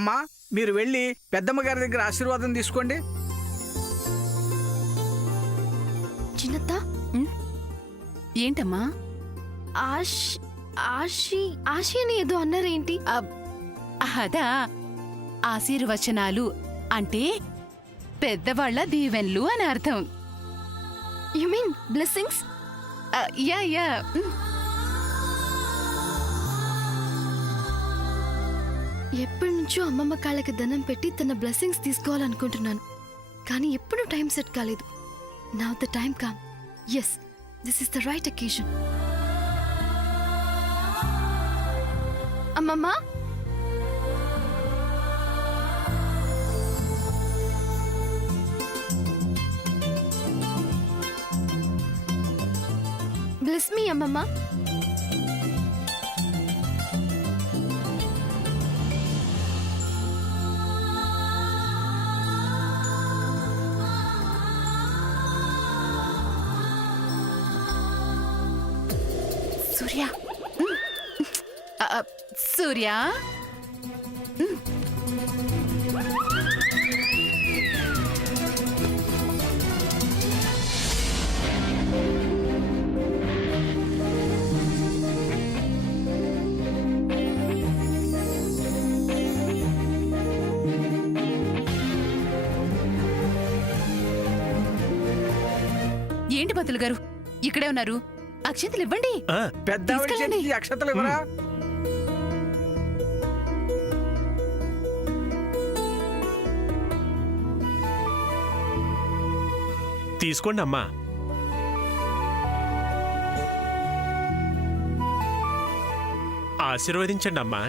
అమ్మా, మీరు వెళ్ళి పెద్దమ్మ గారి దగ్గర ఆశీర్వాదం తీసుకోండి. చిన్నత్త, ఏంటమ్మా? ఆశి అని ఏదో అన్నారేంటి? అదా ఆశీర్వచనాలు అంటే పెద్దవాళ్ల దీవెన్లు అని అర్థం. You mean blessings? Yeah yeah. ఎప్పటి నుంచో అమ్మమ్మ కాళ్ళకి దండం పెట్టి తన బ్లెస్సింగ్స్ తీసుకోవాలనుకుంటున్నాను, కానీ ఎప్పుడు టైం సెట్ కాలేదు. Now the time come. Yes, this is the right occasion. అమ్మమ్మ, బ్లెస్ మీ అమ్మమ్మ. సూర్య, సూర్య, ఏంటి పంతులు గారు ఇక్కడే ఉన్నారు? అక్షంతలు ఇవ్వండి. పెద్ద తీసుకెళ్ళండి. అక్షతలు ఇవ్వరా? తీసుకోండి అమ్మా. ఆశీర్వదించండి అమ్మా.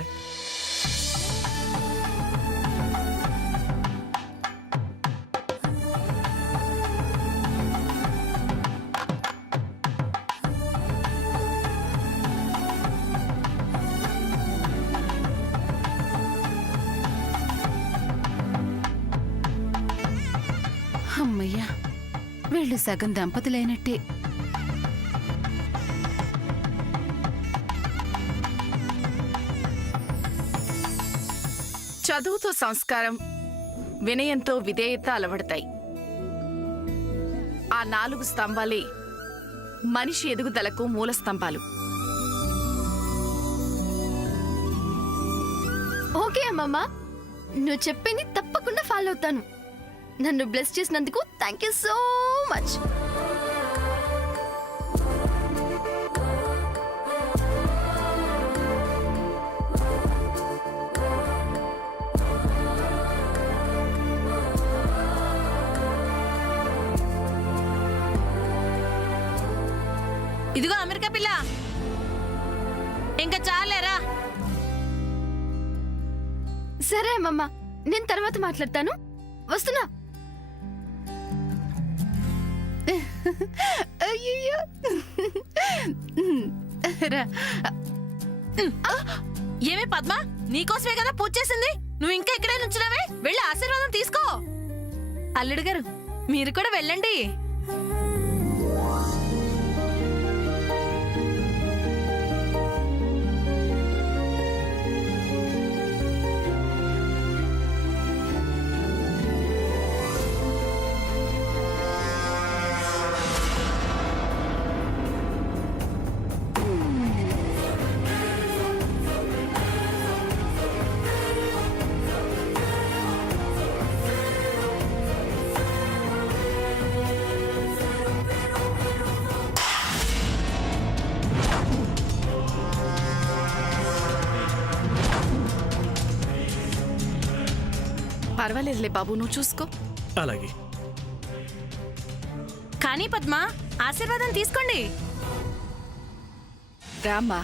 అమ్మయ్యా, వీళ్ళు సగం దంపతులైనట్టే. చదువుతో సంస్కారం, వినయంతో విధేయత అలవడతాయి. ఆ 4 స్తంభాలే మనిషి ఎదుగుదలకు మూల స్తంభాలు. ఓకే అమ్మమ్మ, నువ్వు చెప్పింది తప్పకుండా ఫాలో అవుతాను. నన్ను బ్లెస్ చేసినందుకు థ్యాంక్ యూ సో మచ్. ఇదిగో అమెరికా పిల్ల, ఇంకా చాలేరా. సరే అమ్మమ్మ, నేను తర్వాత మాట్లాడతాను. వస్తున్నా. అయ్యయ్యో. రా. ఏమే పద్మ, నీకోసమే కదా పూజ చేసింది, నువ్వు ఇంకా ఇక్కడే నుంచున్నావే? వెళ్ళి ఆశీర్వాదం తీసుకో. అల్లుడు గారు, మీరు కూడా వెళ్ళండి. పర్వాలేదులే బాబు, నువ్వు చూసుకో. అలాగే. కానీ పద్మ, ఆశీర్వాదం తీసుకోండి. రామ్మా.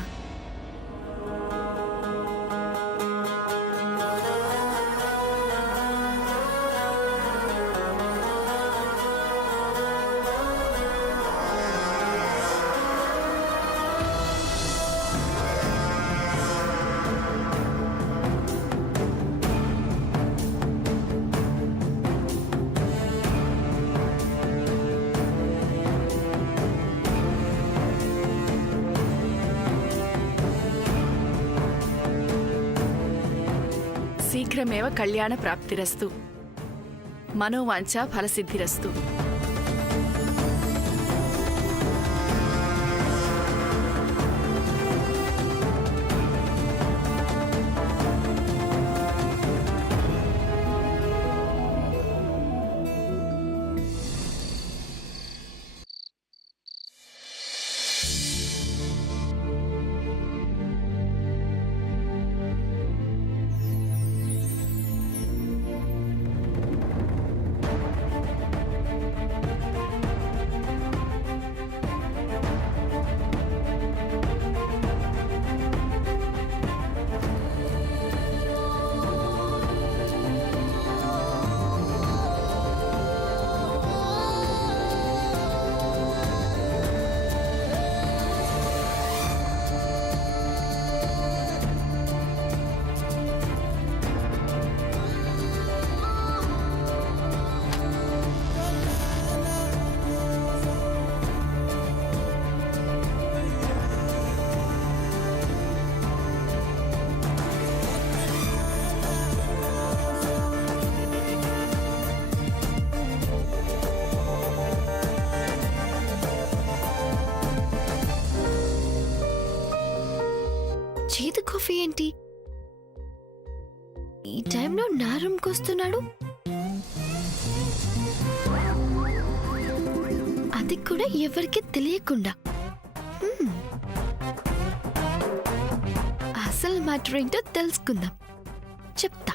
శీఘ్రమేవ కళ్యాణ ప్రాప్తిరస్తు. మనోవాంఛ ఫలసిద్ధిరస్తు. చేదు కాఫీ ఏంటి ఈ టైంలో నా రూమ్కి వస్తున్నాడు? అది కూడా ఎవరికి తెలియకుండా. అసలు మ్యాటర్ ఏంటో తెలుసుకుందాం, చెప్తా.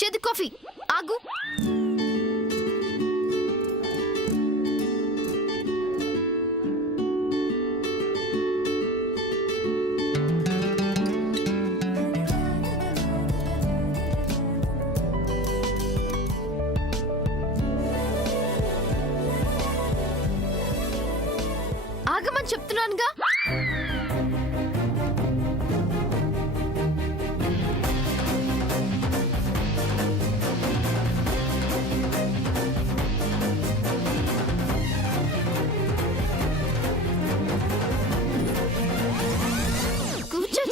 చేదు కాఫీ ఆగు. ఆగమని చెప్తున్నానుగా.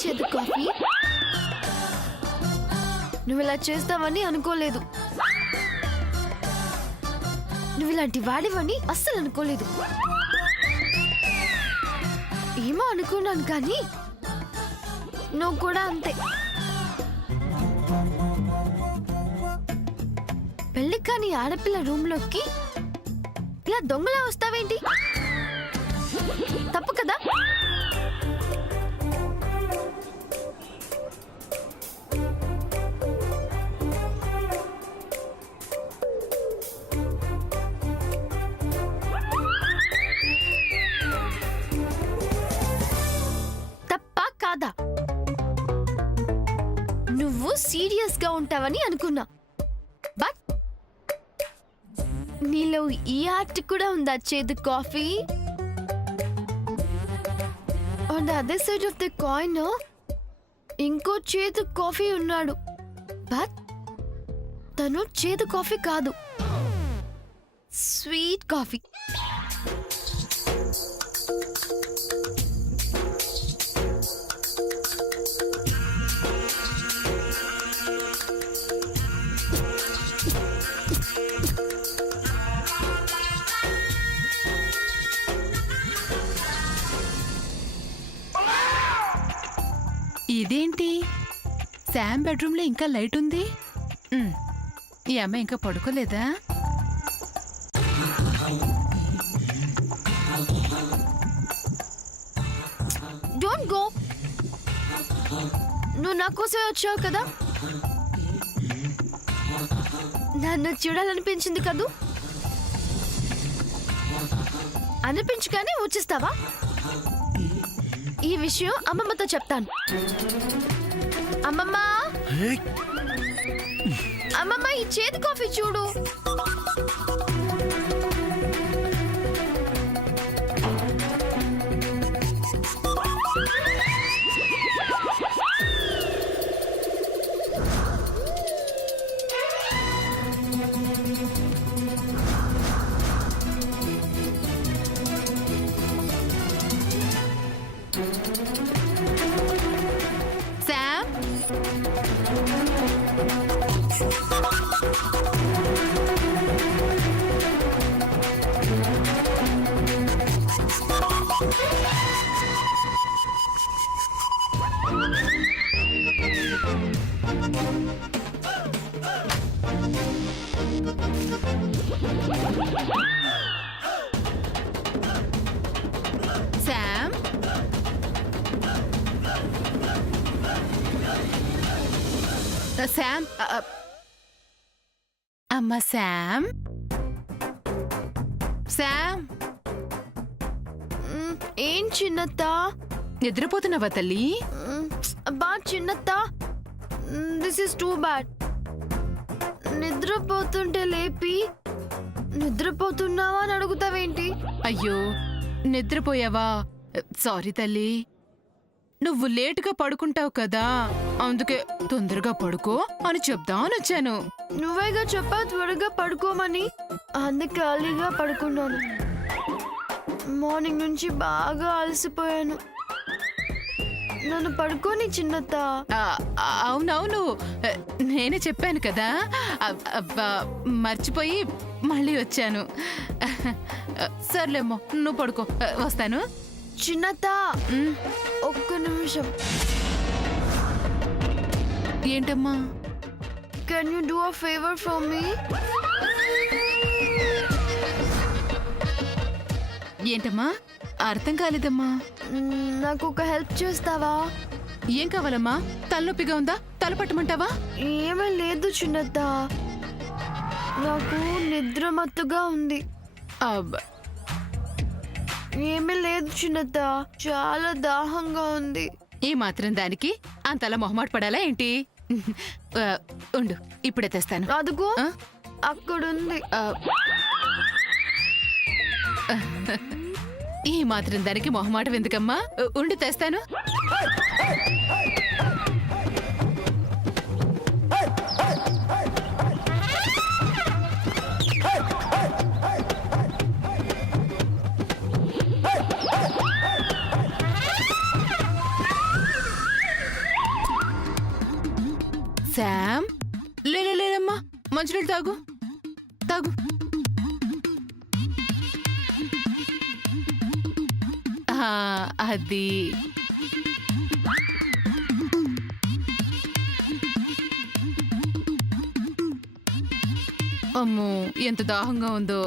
చేదు కాఫీ, నువ్వు ఇలా చేస్తావని అనుకోలేదు. నువ్వు ఇలాంటి వాడివని అస్సలు అనుకోలేదు. ఏమో అనుకున్నాను కానీ నువ్వు కూడా అంతే. పెళ్లి కాని ఆడపిల్ల రూమ్లోకి ఇలా దొంగలా వస్తావేంటి? తప్పు కదా. నువ్వు సీరియస్ గా ఉంటావని అనుకున్నా, బట్ నీలో ఈ ఆర్ట్ కూడా ఉందా చేదు coffee? On the other side of the coin ఇంకో చేదు కాఫీ ఉన్నాడు, బట్ తను చేదు కాఫీ కాదు, స్వీట్ కాఫీ. ఇదేంటి శామ్ బెడ్రూమ్ లో ఇంకా లైట్ ఉంది. ఈ అమ్మాయి ఇంకా పడుకోలేదా? Don't go. నువ్వు నా కోసమే వచ్చావు కదా, నన్ను చూడాలనిపించింది కదూ. అనిపించగానే వచ్చేస్తావా? ఈ విషయం అమ్మమ్మతో చెప్తాను. అమ్మమ్మ, అమ్మమ్మ, ఈ చేతి కాఫీ చూడు. శామ్, శామ్, శామ్, అమ్మ శామ్, శామ్, ఏం చిన్నత్త? నిద్రపోతున్నావా తల్లి? అబ్బా చిన్నత్త, దిస్ ఇస్ టూ బ్యాడ్. నిద్రపోతుంటే లేపి నిద్రపోతున్నావా అని అడుగుతావేంటి? అయ్యో, నిద్రపోయావా? సారీ తల్లి. నువ్వు లేటుగా పడుకుంటావు కదా, అందుకే తొందరగా పడుకో అని చెప్దామని వచ్చాను. నువ్వేగా చెప్పా త్వరగా పడుకోమని, అందుకే అలీగా పడుకున్నాను. మార్నింగ్ నుంచి బాగా అలసిపోయాను. నన్ను పడుకోని చిన్నత్త. అవునవును, నేనే చెప్పాను కదా, మర్చిపోయి మళ్ళీ వచ్చాను. సర్లేమ్మో, నువ్వు పడుకో, వస్తాను. చిన్నత్త, ఒక్క నిమిషం. ఏంటమ్మా? Can you do a favour for me? ఏంటమ్మా? అర్థం కాలేదమ్మా. నాకు ఒక హెల్ప్ చేస్తావా? ఏం కావాలమ్మా? తలనొప్పిగా ఉందా? తల పట్టమంటావా? ఏమీ లేదు చిన్నత్త, నాకు నిద్ర మత్తుగా ఉంది. ఏమీ లేదు చిన్నత్త, చాలా దాహంగా ఉంది. ఈ మాత్రం దానికి అంతలా మొహమాట పడాలా ఏంటి? ఉండు, ఇప్పుడే తెస్తాను. అదుగో ఆ? అక్కడుంది. ఈ మాత్రం దానికి మొహమాటం ఎందుకమ్మా? ఉండి తెస్తాను. శామ్, లేదమ్మా, మంచినీళ్ళు తాగు, తాగు. అది అమ్మో, ఎంత దాహంగా ఉందో.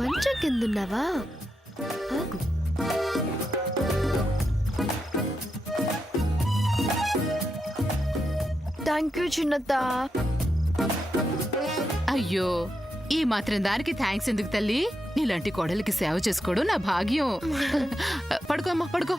మంచం కిందున్నావా? ఆగు. థ్యాంక్ యూ చిన్నత్త. అయ్యో, ఈ మాత్రం దానికి థ్యాంక్స్ ఎందుకు తల్లి? నీలాంటి కోడలికి సేవ చేసుకోవడం నా భాగ్యం. పడుకో అమ్మా, పడుకో.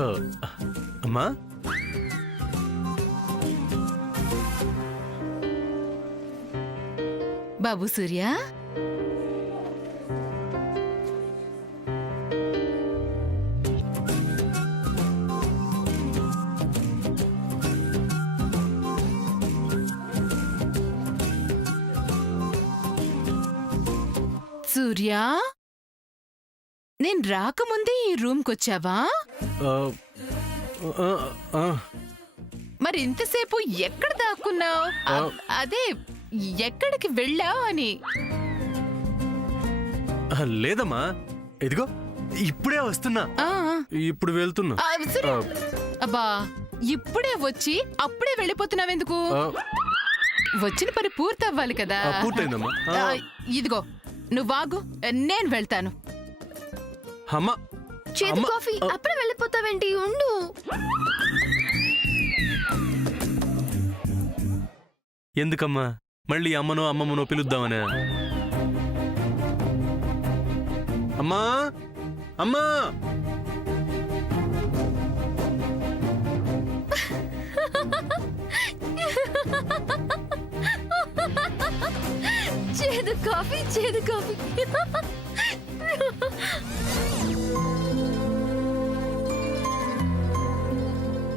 ఆ, అమ్మా బాబు సూర్య, సూర్య, నేను రాకముందే ఈ రూమ్కొచ్చావా? ఆ, ఆ, ఆ, మరి ఇంతసేపు ఎక్కడ దాక్కున్నావు? అదే ఎక్కడికి వెళ్ళావు అని. ఆ, లేదమ్మా, ఇదిగో ఇప్పుడే వస్తున్నా. ఆ, ఇప్పుడు వెళ్తున్నా. ఆ, సూర్య, అబ్బా ఇప్పుడే వచ్చి అప్పుడే వెళ్ళిపోతున్నావెందుకు? ఆ, వచ్చిన పని పూర్తవ్వాలి కదా. ఆ, పూర్తయిందమ్మా. ఆ, ఇదిగో నువ్వాగు, నేను వెళ్తాను. అమ్మా చేదు అమ్మ, కాఫీ అప్పుడే వెళ్ళిపోతావేంటి? ఉండు. ఎందుకమ్మా మళ్ళీ అమ్మనో అమ్మమ్మనో పిలుద్దామనే? అమ్మా అమ్మా చేదు కాఫీ, చేదు కాఫీ.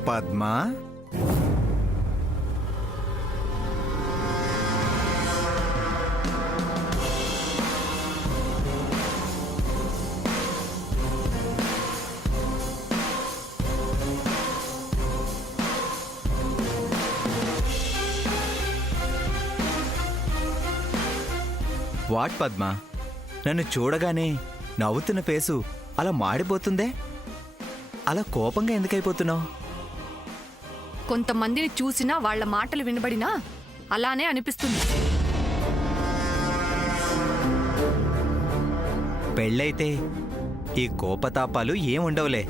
పద్మా, వాట్ పద్మా, నన్ను చూడగానే నవ్వుతున్న ఫేసు అలా మాడిపోతుందే? అలా కోపంగా ఎందుకైపోతున్నావు? కొంతమందిని చూసినా వాళ్ళ మాటలు వినబడినా అలానే అనిపిస్తుంది. పెళ్ళైతే ఈ కోపతాపాలు ఏం ఉండవులే.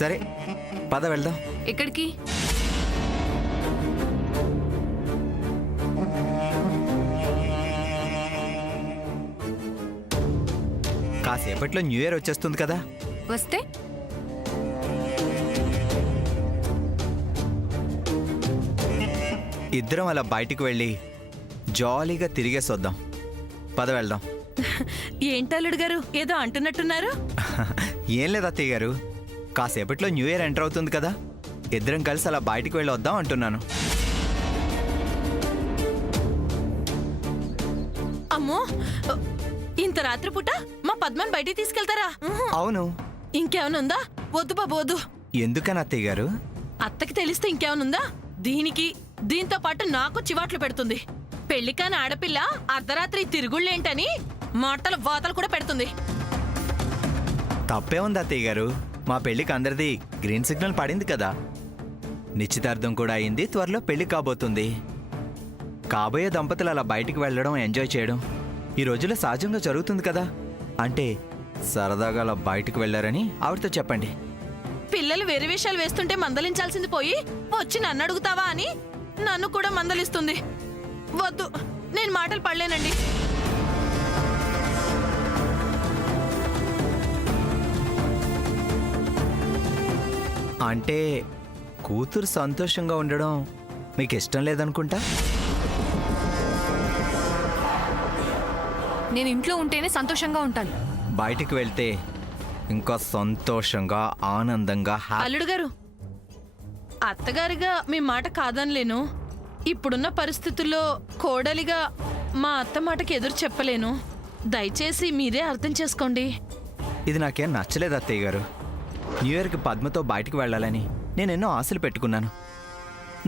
సరే పద వెళ్దాం. ఎక్కడికి? కాసేపట్లో న్యూ ఇయర్ వచ్చేస్తుంది కదా. వస్తే ఇద్దరం అలా బయటికి వెళ్ళి జాలీగా తిరిగేసొద్దాం. పద వెళ్దాం. ఏంటల్లుడు గారు ఏదో అంటున్నట్టున్నారు? ఏం లేదు అత్తయ్య గారు, కాసేపట్లో న్యూ ఇయర్ ఎంటర్ అవుతుంది కదా, ఇద్దరం కలిసి అలా బయటికి వెళ్ళి వద్దాం అంటున్నాను. అమ్మో, ఇంత రాత్రిపూట మా పద్మని బయటికి తీసుకెళ్తారా? అవును. ఇంకేమనుందా? వద్దు బాబు వద్దు. ఎందుకని అత్తయ్య గారు? అత్తకి తెలిస్తే ఇంకేమనుందా? దీంతో పాటు నాకు చివాట్లు పెడుతుంది. పెళ్లి కాని ఆడపిల్ల అర్ధరాత్రి తిరుగుళ్ళేంటని మాటల వాతలు కూడా పెడుతుంది. తప్పే ఉంది అత్తయ్య గారు, మా పెళ్లికి అందరిది గ్రీన్ సిగ్నల్ పడింది కదా. నిశ్చితార్థం కూడా అయింది, త్వరలో పెళ్లి కాబోతుంది. కాబోయే దంపతులు అలా బయటికి వెళ్ళడం, ఎంజాయ్ చేయడం ఈ రోజుల్లో సహజంగా జరుగుతుంది కదా. అంటే సరదాగా అలా బయటికి వెళ్ళారని ఆవిడతో చెప్పండి. పిల్లలు వేరే వేషాలు వేస్తుంటే మందలించాల్సింది పోయి వచ్చి నన్ను అడుగుతావా అని నన్ను కూడా మందలిస్తుంది. వద్దు, నేను మాటలు పడలేనండి. అంటే కూతురు సంతోషంగా ఉండడం మీకు ఇష్టం లేదనుకుంటా. నేను ఇంట్లో ఉంటేనే సంతోషంగా ఉంటాను. బయటికి వెళ్తే ఇంకా సంతోషంగా, ఆనందంగా, అల్లుడు గారు, అత్తగారిగా మీ మాట కాదనలేను. ఇప్పుడున్న పరిస్థితుల్లో కోడలిగా మా అత్త మాటకి ఎదురు చెప్పలేను. దయచేసి మీరే అర్థం చేసుకోండి. ఇది నాకేం నచ్చలేదు అత్తయ్య గారు. న్యూ ఇయర్కి పద్మతో బయటికి వెళ్ళాలని నేను ఎన్నో ఆశలు పెట్టుకున్నాను.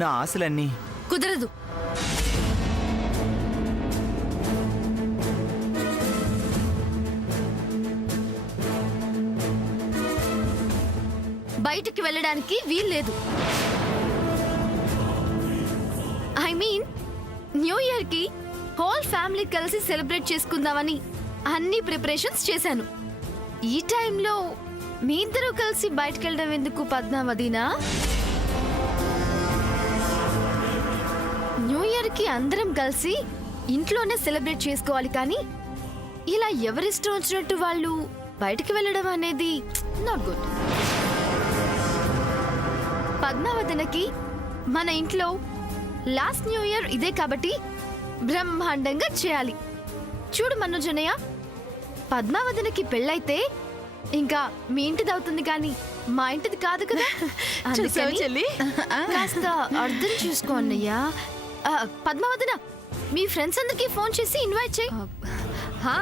నా ఆశలన్నీ కుదరదు. బయటికి వెళ్ళడానికి వీల్లేదు. ఐ మీన్ న్యూ ఇయర్ కి హోల్ ఫ్యామిలీ కలిసి సెలబ్రేట్ చేసుకుందామని అన్ని ప్రిపరేషన్స్ చేశాను. ఈ టైంలో మీ ఇద్దరు కలిసి బయటికి వెళ్ళడం ఎందుకు పద్మావతినా? న్యూ ఇయర్ కి అందరం కలిసి ఇంట్లోనే సెలబ్రేట్ చేసుకోవాలి, కానీ ఇలా ఎవరిష్టం వచ్చినట్టు వాళ్ళు బయటికి వెళ్ళడం అనేది నాట్ గుడ్. పద్మావతనకి మన ఇంట్లో లాస్ట్ న్యూ ఇయర్ ఇదే కాబట్టి బ్రహ్మాండంగా చేయాలి. చూడు మనోజనయ్య, పద్మావతనకి పెళ్ళైతే ఇంకా మీ ఇంటిది అవుతుంది కానీ మా ఇంటిది కాదు కదా. చూసావా అందుకని చెల్లి? కాస్త అర్థం చూసుకో అన్నయ్య. పద్మావతన, మీ ఫ్రెండ్స్ అందరికి ఫోన్ చేసి ఇన్వైట్ చేయి. హా